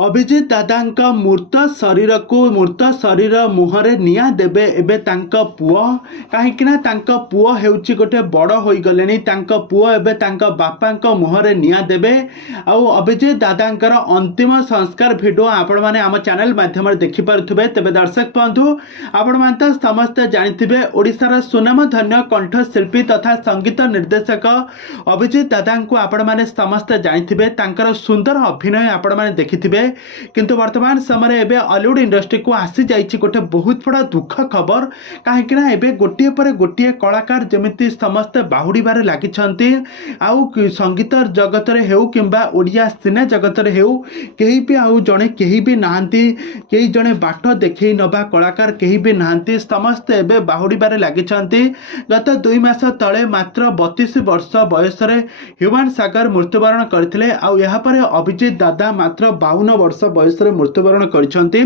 अभिजित दादा मूर्त शरीर को मूर्त शरीर मुहरे निआ देबे एबे तांका पुओ कहीं पुओ हेउची गोटे बड़ हो गले पुओ एबे बापा मुहरे निआ देबे आउ अभिजित दादा अंतिम संस्कार भिडियो आपण मैंने आम चैनल माध्यम देखि पारुथिबे। तेबे दर्शक बंधु आपण मैंने तो समस्ते जानिथिबे ओडिशार सुनाम धन्य कंठशिल्पी तथा संगीत निर्देशक अभिजित दादा को आपण मैंने समस्ते जानिथिबे। तांकर सुंदर अभिनय आपण मैंने देखिथिबे किंतु वर्तमान समय एबे हॉलीवुड इंडस्ट्री को आसी जाइछि गोटे बहुत बड़ा दुख खबर कहीं एबे गोटे पर गोटे कलाकार जमिति समस्ते बाहुड़ीबारे लागिछंती आउ संगीत जगत रे हेउ किंबा ओडिया सिने जगत रे हेउ केही भी आउ जणे केही भी नाहंती केही जणे बाट देखै नबा कलाकार केही भी नाहंती समस्ते एबे बाहुड़ीबारे लागिछंती। गत 2 मास तले मात्र 32 वर्ष बयस रे ह्यूमन सागर मृत्युवरण करथिले आउ यहाँ पर अभिजित दादा मात्र 52 वर्ष बयस रे मृत्युवरण करिसंती।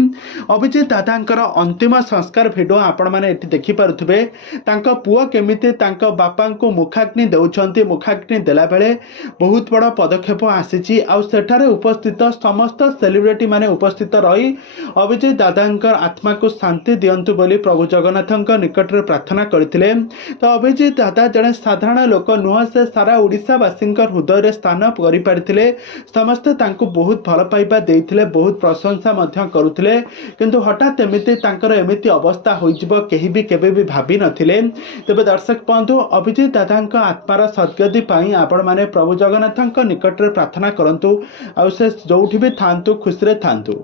अभिजित दादांकर अंतिम संस्कार भिडियो आपण माने एठी देखि पारुथिबे। तांको पुओ केमिते तांको बापा को मुखाग्नि देउछंती। मुखाग्नि देला बेले बहुत बड़ पदक्षेप आसीची आउ सेठारे उपस्थित समस्त सेलिब्रिटी माने उपस्थित रही अभिजित दादांकर आत्मा को शांति दियंतु बोली प्रभु जगन्नाथक निकट रे प्रार्थना करथिले। तो अभिजित दादा जने साधारण लोक नुह से सारा ओडिशावासींकर हृदय रे स्थान करि पारिथिले। समस्त तांको बहुत भल पाइबा देइथिले बहुत प्रशंसा मध्य करुथिले किंतु हठात एमिति अवस्था होइजिबो केही भी केबे भी भाबी नथिले। तेबे दर्शक बंधु अभिजित दादांक आत्मार सद्गति पाई आपण माने प्रभु जगन्नाथक निकट रे प्रार्थना करंतु आ से जोठी भी थांतु खुशी रे थांतु।